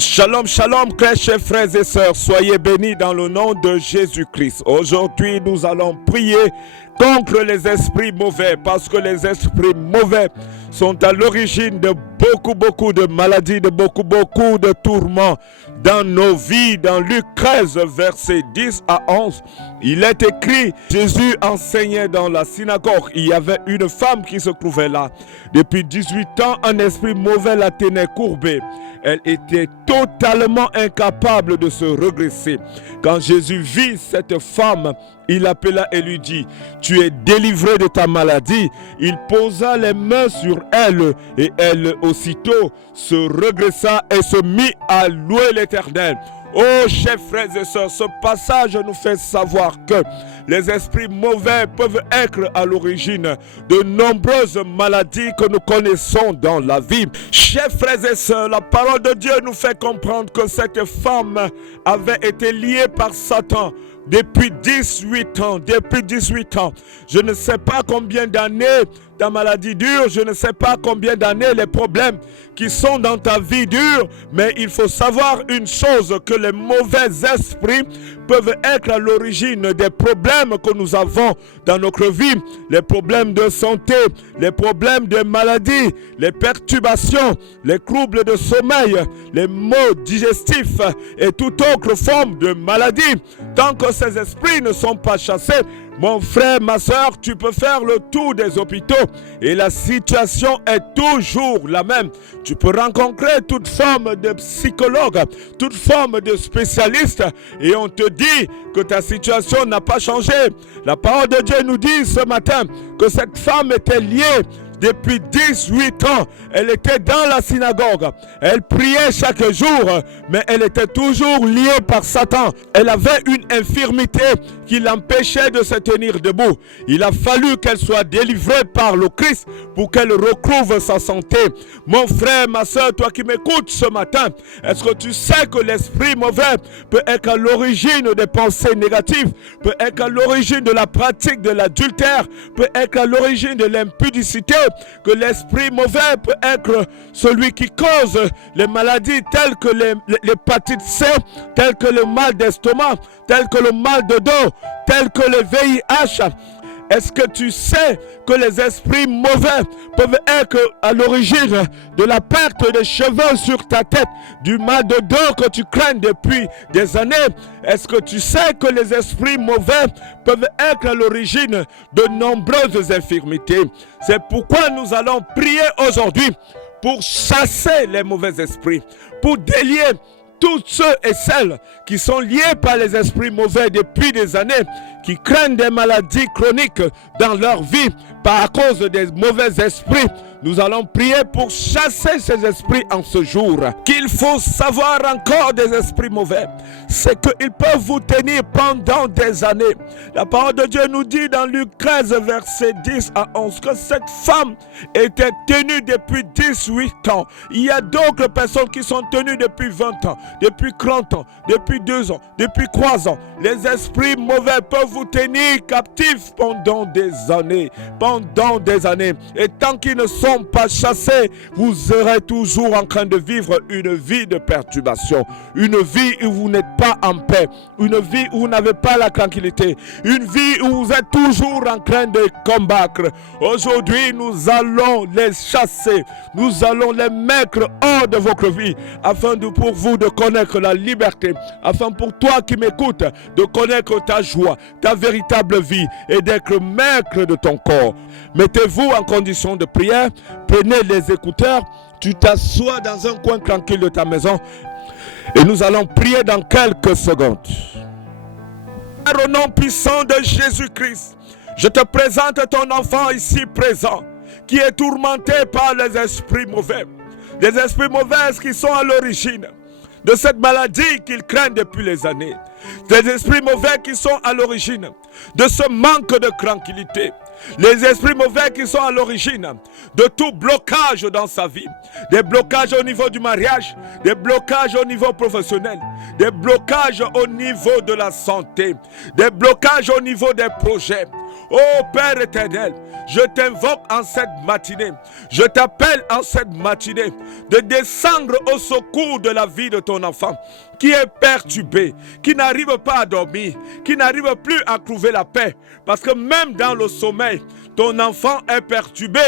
Shalom, shalom, chers frères et sœurs, soyez bénis dans le nom de Jésus-Christ. Aujourd'hui, nous allons prier contre les esprits mauvais, parce que les esprits mauvais sont à l'origine de beaucoup de maladies, de beaucoup de tourments dans nos vies. Dans Luc 13, versets 10 à 11, il est écrit, Jésus enseignait dans la synagogue. Il y avait une femme qui se trouvait là. Depuis 18 ans, un esprit mauvais la tenait courbée. Elle était totalement incapable de se redresser. Quand Jésus vit cette femme, il l'appela et lui dit, tu es délivré de ta maladie. Il posa les mains sur elle et elle aussitôt se redressa et se mit à louer l'Éternel. Oh, chers frères et sœurs, ce passage nous fait savoir que les esprits mauvais peuvent être à l'origine de nombreuses maladies que nous connaissons dans la vie. Chers frères et sœurs, la parole de Dieu nous fait comprendre que cette femme avait été liée par Satan depuis 18 ans. Depuis 18 ans. Je ne sais pas combien d'années ta maladie dure, je ne sais pas combien d'années les problèmes qui sont dans ta vie durent, mais il faut savoir une chose, que les mauvais esprits peuvent être à l'origine des problèmes que nous avons dans notre vie, les problèmes de santé, les problèmes de maladie, les perturbations, les troubles de sommeil, les maux digestifs et toute autre forme de maladie. Tant que ces esprits ne sont pas chassés, mon frère, ma soeur, tu peux faire le tour des hôpitaux et la situation est toujours la même. Tu peux rencontrer toute forme de psychologue, toute forme de spécialiste et on te dit que ta situation n'a pas changé. La parole de Dieu nous dit ce matin que cette femme était liée. Depuis 18 ans, elle était dans la synagogue. Elle priait chaque jour, mais elle était toujours liée par Satan. Elle avait une infirmité qui l'empêchait de se tenir debout. Il a fallu qu'elle soit délivrée par le Christ pour qu'elle retrouve sa santé. Mon frère, ma soeur, toi qui m'écoutes ce matin, est-ce que tu sais que l'esprit mauvais peut être à l'origine des pensées négatives, peut être à l'origine de la pratique de l'adultère, peut être à l'origine de l'impudicité, que l'esprit mauvais peut être celui qui cause les maladies telles que l'hépatite C, telles que le mal d'estomac, telles que le mal de dos, telles que le VIH. Est-ce que tu sais que les esprits mauvais peuvent être à l'origine de la perte de cheveux sur ta tête, du mal de dos que tu crains depuis des années? Est-ce que tu sais que les esprits mauvais peuvent être à l'origine de nombreuses infirmités? C'est pourquoi nous allons prier aujourd'hui pour chasser les mauvais esprits, pour délier tous ceux et celles qui sont liés par les esprits mauvais depuis des années, qui craignent des maladies chroniques dans leur vie par cause des mauvais esprits. Nous allons prier pour chasser ces esprits en ce jour. Qu'il faut savoir encore des esprits mauvais, c'est qu'ils peuvent vous tenir pendant des années. La parole de Dieu nous dit dans Luc 13, versets 10 à 11, que cette femme était tenue depuis 18 ans. Il y a d'autres personnes qui sont tenues depuis 20 ans, depuis 30 ans, depuis 2 ans, depuis 3 ans. Les esprits mauvais peuvent vous tenir captifs pendant des années. Pendant des années. Et tant qu'ils ne sont pas chassés, vous serez toujours en train de vivre une vie de perturbation, une vie où vous n'êtes pas en paix, une vie où vous n'avez pas la tranquillité, une vie où vous êtes toujours en train de combattre. Aujourd'hui, nous allons les chasser, nous allons les mettre hors de votre vie, afin pour vous de connaître la liberté, afin pour toi qui m'écoutes, de connaître ta joie, ta véritable vie et d'être maître de ton corps. Mettez-vous en condition de prière, prenez les écouteurs, tu t'assois dans un coin tranquille de ta maison et nous allons prier dans quelques secondes. Au nom puissant de Jésus-Christ, je te présente ton enfant ici présent qui est tourmenté par les esprits mauvais. Des esprits mauvais qui sont à l'origine de cette maladie qu'il craint depuis les années. Des esprits mauvais qui sont à l'origine de ce manque de tranquillité. Les esprits mauvais qui sont à l'origine de tout blocage dans sa vie. Des blocages au niveau du mariage, des blocages au niveau professionnel, des blocages au niveau de la santé, des blocages au niveau des projets. Oh Père éternel, je t'invoque en cette matinée, je t'appelle en cette matinée de descendre au secours de la vie de ton enfant qui est perturbé, qui n'arrive pas à dormir, qui n'arrive plus à trouver la paix, parce que même dans le sommeil, ton enfant est perturbé.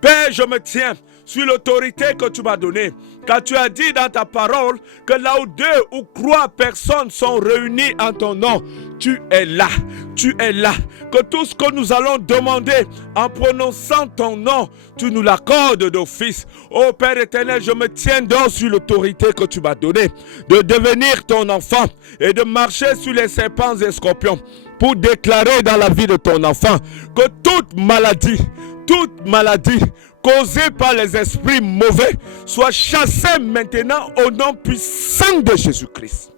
Père, je me tiens sur l'autorité que tu m'as donnée, car tu as dit dans ta parole que là où 2 ou 3 personnes sont réunies en ton nom, tu es là, tu es là. Que tout ce que nous allons demander en prononçant ton nom, tu nous l'accordes d'office. Oh Père éternel, je me tiens donc sur l'autorité que tu m'as donnée de devenir ton enfant et de marcher sur les serpents et scorpions pour déclarer dans la vie de ton enfant que toute maladie causée par les esprits mauvais soit chassée maintenant au nom puissant de Jésus-Christ.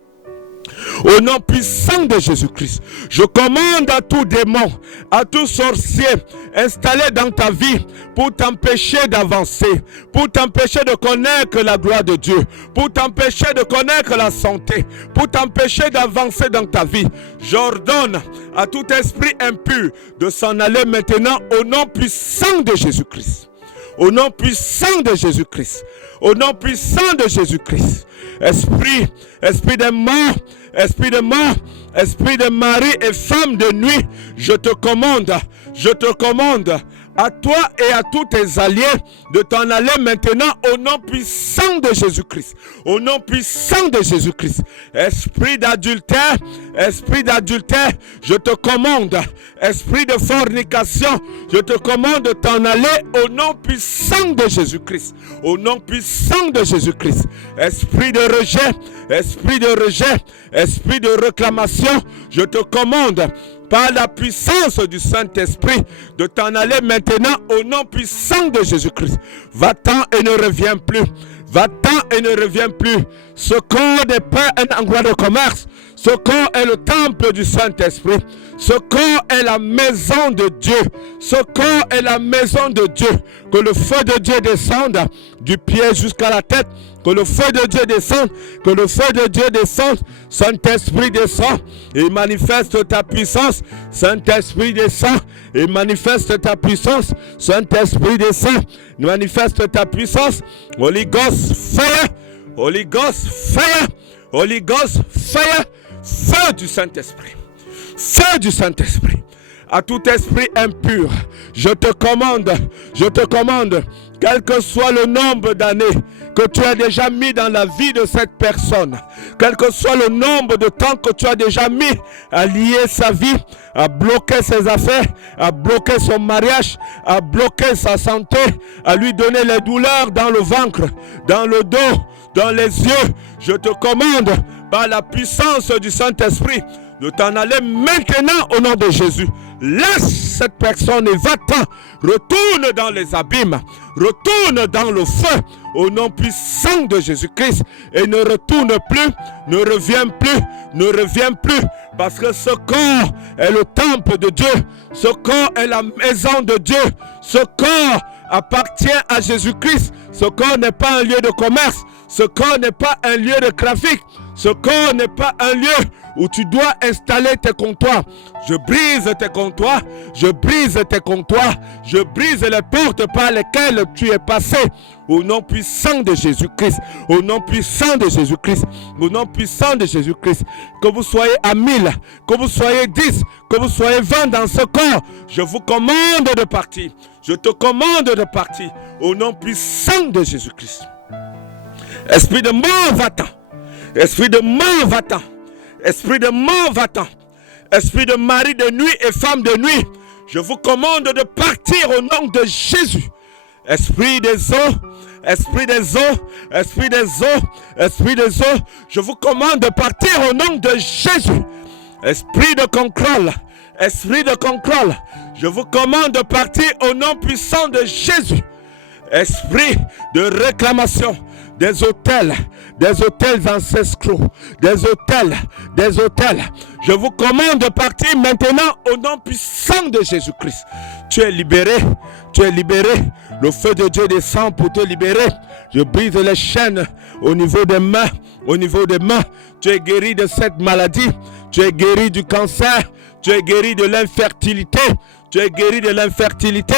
Au nom puissant de Jésus-Christ, je commande à tout démon, à tout sorcier installé dans ta vie pour t'empêcher d'avancer, pour t'empêcher de connaître la gloire de Dieu, pour t'empêcher de connaître la santé, pour t'empêcher d'avancer dans ta vie. J'ordonne à tout esprit impur de s'en aller maintenant au nom puissant de Jésus-Christ. Au nom puissant de Jésus-Christ. Au nom puissant de Jésus-Christ. Esprit de mort, esprit de mari et femme de nuit, je te commande à toi et à tous tes alliés de t'en aller maintenant au nom puissant de Jésus-Christ. Au nom puissant de Jésus-Christ. Esprit d'adultère, je te commande. Esprit de fornication, je te commande de t'en aller au nom puissant de Jésus-Christ. Au nom puissant de Jésus-Christ. Esprit de rejet, esprit de réclamation, je te commande par la puissance du Saint-Esprit de t'en aller maintenant au nom puissant de Jésus-Christ. Va-t'en et ne reviens plus. Va-t'en et ne reviens plus. Ce corps n'est pas un endroit de commerce. Ce corps est le temple du Saint-Esprit. Ce corps est la maison de Dieu. Ce corps est la maison de Dieu. Que le feu de Dieu descende du pied jusqu'à la tête. Que le feu de Dieu descende. Que le feu de Dieu descende. Saint-Esprit descend et manifeste ta puissance. Saint-Esprit descend et manifeste ta puissance. Saint-Esprit descend, manifeste ta puissance. Holy Ghost fire. Holy Ghost fire. Holy Ghost fire. Feu du Saint-Esprit. Feu du Saint-Esprit. À tout esprit impur, je te commande, quel que soit le nombre d'années que tu as déjà mis dans la vie de cette personne, quel que soit le nombre de temps que tu as déjà mis à lier sa vie, à bloquer ses affaires, à bloquer son mariage, à bloquer sa santé, à lui donner les douleurs dans le ventre, dans le dos, dans les yeux, je te commande par la puissance du Saint-Esprit de t'en aller maintenant au nom de Jésus. Laisse cette personne et va-t'en. Retourne dans les abîmes. Retourne dans le feu au nom puissant de Jésus-Christ. Et ne retourne plus, ne reviens plus. Parce que ce corps est le temple de Dieu. Ce corps est la maison de Dieu. Ce corps appartient à Jésus-Christ. Ce corps n'est pas un lieu de commerce. Ce corps n'est pas un lieu de trafic. Ce corps n'est pas un lieu où tu dois installer tes comptoirs. Je brise tes comptoirs. Je brise les portes par lesquelles tu es passé. Au nom puissant de Jésus-Christ. Au nom puissant de Jésus-Christ. Au nom puissant de Jésus-Christ. Que vous soyez à 1000, que vous soyez 10, que vous soyez 20 dans ce corps. Je vous commande de partir. Je te commande de partir. Au nom puissant de Jésus-Christ. Esprit de mort, va-t'en. Esprit de mort, va-t'en. Esprit de mort, va-t'en. Esprit de mari de nuit et femme de nuit, je vous commande de partir au nom de Jésus. Esprit des eaux, je vous commande de partir au nom de Jésus. Esprit de contrôle, je vous commande de partir au nom puissant de Jésus. Esprit de réclamation, des hôtels ancestraux, des hôtels. Je vous commande de partir maintenant au nom puissant de Jésus-Christ. Tu es libéré. Le feu de Dieu descend pour te libérer. Je brise les chaînes au niveau des mains. Tu es guéri de cette maladie. Tu es guéri du cancer. Tu es guéri de l'infertilité. Tu es guéri de l'infertilité.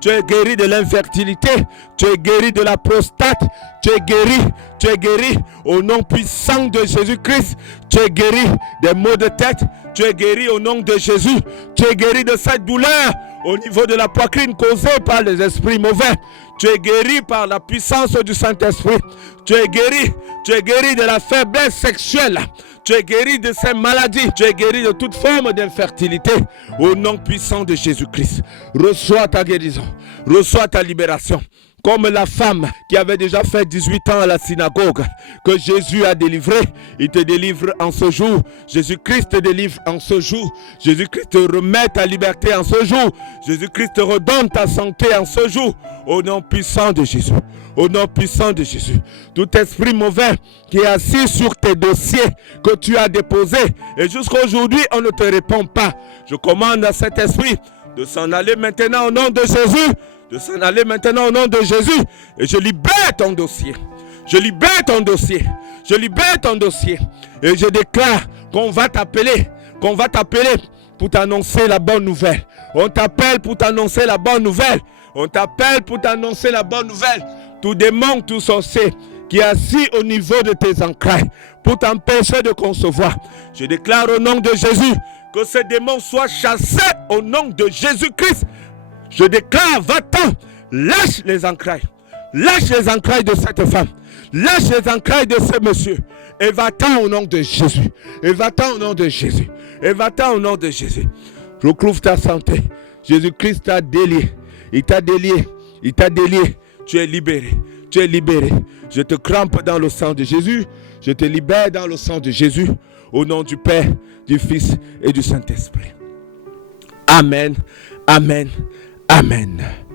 Tu es guéri de l'infertilité. Tu es guéri de la prostate. Tu es guéri. Tu es guéri au nom puissant de Jésus-Christ. Tu es guéri des maux de tête. Tu es guéri au nom de Jésus. Tu es guéri de cette douleur au niveau de la poitrine causée par les esprits mauvais. Tu es guéri par la puissance du Saint-Esprit. Tu es guéri de la faiblesse sexuelle. Tu es guéri de ces maladies. Tu es guéri de toute forme d'infertilité au nom puissant de Jésus-Christ. Reçois ta guérison. Reçois ta libération. Comme la femme qui avait déjà fait 18 ans à la synagogue, que Jésus a délivré, il te délivre en ce jour. Jésus-Christ te délivre en ce jour. Jésus-Christ te remet ta liberté en ce jour. Jésus-Christ te redonne ta santé en ce jour. Au nom puissant de Jésus. Au nom puissant de Jésus. Tout esprit mauvais qui est assis sur tes dossiers que tu as déposés et jusqu'à aujourd'hui on ne te répond pas. Je commande à cet esprit de s'en aller maintenant au nom de Jésus. De s'en aller maintenant au nom de Jésus. Et je libère ton dossier. Je libère ton dossier. Je libère ton dossier. Et je déclare qu'on va t'appeler. Qu'on va t'appeler pour t'annoncer la bonne nouvelle. On t'appelle pour t'annoncer la bonne nouvelle. On t'appelle pour t'annoncer la bonne nouvelle. Tout démon, tout sorcier qui est assis au niveau de tes entrailles pour t'empêcher de concevoir. Je déclare au nom de Jésus que ces démons soient chassés au nom de Jésus-Christ. Je déclare, va-t'en, lâche les entrailles. Lâche les entrailles de cette femme. Lâche les entrailles de ce monsieur. Et va-t'en au nom de Jésus. Et va-t'en au nom de Jésus. Et va-t'en au nom de Jésus. Je couvre ta santé. Jésus-Christ t'a délié. Il t'a délié. Il t'a délié. Tu es libéré. Tu es libéré. Je te crampe dans le sang de Jésus. Je te libère dans le sang de Jésus. Au nom du Père, du Fils et du Saint-Esprit. Amen. Amen. Amen.